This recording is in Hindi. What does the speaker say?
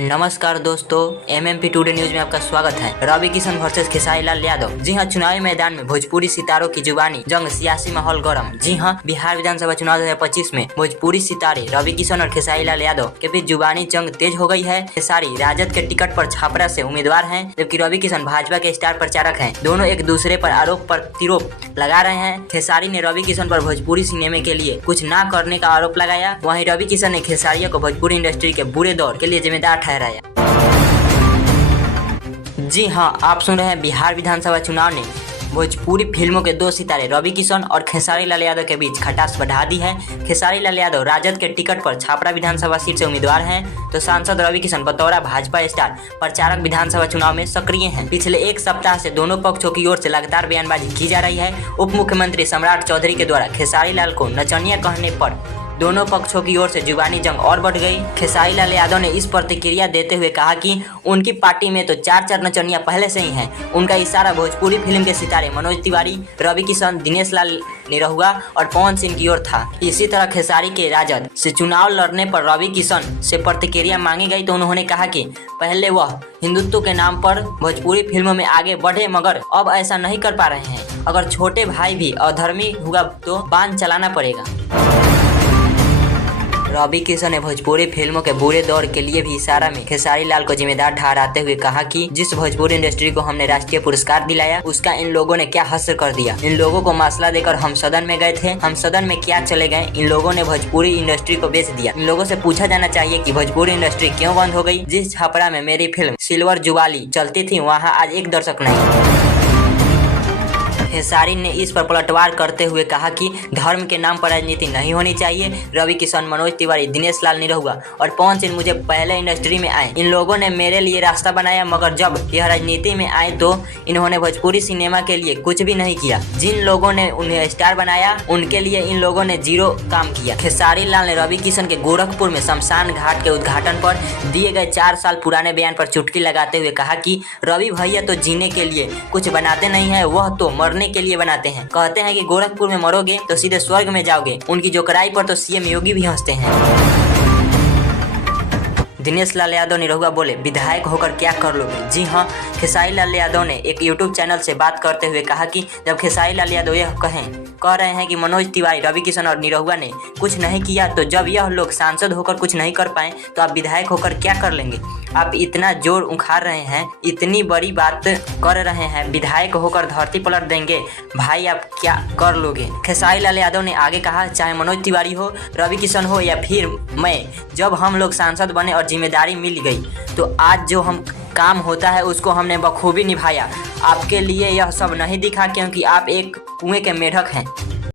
नमस्कार दोस्तों, एमएमपी टुडे न्यूज में आपका स्वागत है। रवि किशन वर्सेस खेसारी लाल यादव। जी हां, चुनावी मैदान में भोजपुरी सितारों की जुबानी जंग, सियासी माहौल गर्म। जी हां, बिहार विधानसभा चुनाव 2025 में भोजपुरी सितारे रवि किशन और खेसारी लाल यादव के बीच जुबानी जंग तेज हो गई है। खेसारी राजद के टिकट पर छपरा से उम्मीदवार हैं, जबकि रवि किशन भाजपा के स्टार प्रचारक हैं। दोनों एक दूसरे पर आरोप प्रतिरोप लगा रहे हैं। खेसारी ने रवि किशन पर भोजपुरी सिनेमा के लिए कुछ ना करने का आरोप लगाया, वहीं रवि किशन ने खेसारिया को भोजपुरी इंडस्ट्री के बुरे दौर के लिए जिम्मेदार ठहराया। जी हां, आप सुन रहे हैं बिहार विधानसभा चुनाव ने भोजपुरी फिल्मों के दो सितारे रवि किशन और खेसारी लाल यादव के बीच खटास बढ़ा दी है। खेसारी लाल यादव राजद के टिकट पर छपरा विधानसभा सीट से उम्मीदवार हैं, तो सांसद रवि किशन बतौर भाजपा स्टार प्रचारक विधानसभा चुनाव में सक्रिय हैं। पिछले एक सप्ताह से दोनों पक्षों की ओर से लगातार बयानबाजी की जा रही है। उप मुख्यमंत्री सम्राट चौधरी के द्वारा खेसारी लाल को नचनिया कहने पर दोनों पक्षों की ओर से जुबानी जंग और बढ़ गई। खेसारी लाल यादव ने इस प्रतिक्रिया देते हुए कहा कि उनकी पार्टी में तो चार नचनिया पहले से ही हैं। उनका इशारा भोजपुरी फिल्म के सितारे मनोज तिवारी, रवि किशन, दिनेश लाल निरहुआ और पवन सिंह की ओर था। इसी तरह खेसारी के राजद से चुनाव लड़ने पर रवि किशन से प्रतिक्रिया मांगी गई, तो उन्होंने कहा कि पहले वह हिंदुत्व के नाम पर भोजपुरी फिल्मों में आगे बढ़े, मगर अब ऐसा नहीं कर पा रहे हैं। अगर छोटे भाई भी अधर्मी हुआ तो बांध चलाना पड़ेगा। रवि किशन ने भोजपुरी फिल्मों के बुरे दौर के लिए भी इशारा में खेसारी लाल को जिम्मेदार ठहराते हुए कहा कि जिस भोजपुरी इंडस्ट्री को हमने राष्ट्रीय पुरस्कार दिलाया, उसका इन लोगों ने क्या हश्र कर दिया। इन लोगों को मसला देकर हम सदन में गए थे, हम सदन में क्या चले गए। इन लोगों ने भोजपुरी इंडस्ट्री को बेच दिया। इन लोगों से पूछा जाना चाहिए कि भोजपुरी इंडस्ट्री क्यों बंद हो गई। जिस छपरा में मेरी फिल्म सिल्वर जुबाली चलती थी, वहाँ आज एक दर्शक नहीं। खेसारी ने इस पर पलटवार करते हुए कहा कि धर्म के नाम पर राजनीति नहीं होनी चाहिए। रवि किशन, मनोज तिवारी, दिनेश लाल निरहुआ और पवन सिंह मुझे पहले इंडस्ट्री में आए। इन लोगों ने मेरे लिए रास्ता बनाया, मगर जब यह राजनीति में आए तो इन्होंने भोजपुरी सिनेमा के लिए कुछ भी नहीं किया। जिन लोगों ने उन्हें स्टार बनाया, उनके लिए इन लोगों ने जीरो काम किया। खेसारी लाल ने रवि किशन के गोरखपुर में शमशान घाट के उद्घाटन पर दिए गए 4 साल पुराने बयान पर चुटकी लगाते हुए कहा कि रवि भैया तो जीने के लिए कुछ बनाते नहीं है, वह तो मरने के लिए बनाते हैं। कहते हैं कि गोरखपुर में मरोगे तो सीधे स्वर्ग में जाओगे। उनकी जोकराई पर तो सीएम योगी भी हंसते हैं। दिनेश लाल यादव निरहुआ बोले, विधायक होकर क्या कर लोगे। जी हां, खेसारी लाल यादव ने एक यूट्यूब चैनल से बात करते हुए कहा कि जब खेसारी लाल यादव यह कह रहे हैं कि मनोज तिवारी, रवि किशन और निरहुआ ने कुछ नहीं किया, तो जब यह लोग सांसद होकर कुछ नहीं कर पाए तो आप विधायक होकर क्या कर लेंगे। आप इतना जोर उखाड़ रहे हैं, इतनी बड़ी बात कर रहे हैं, विधायक होकर धरती पलट देंगे भाई, आप क्या कर लोगे। खेसारी लाल यादव ने आगे कहा, चाहे मनोज तिवारी हो, रवि किशन हो या फिर मैं, जब हम लोग सांसद बने और जिम्मेदारी मिल गई तो आज जो हम काम होता है उसको हमने बखूबी निभाया। आपके लिए यह सब नहीं दिखा क्योंकि आप एक कुएं के मेढक हैं।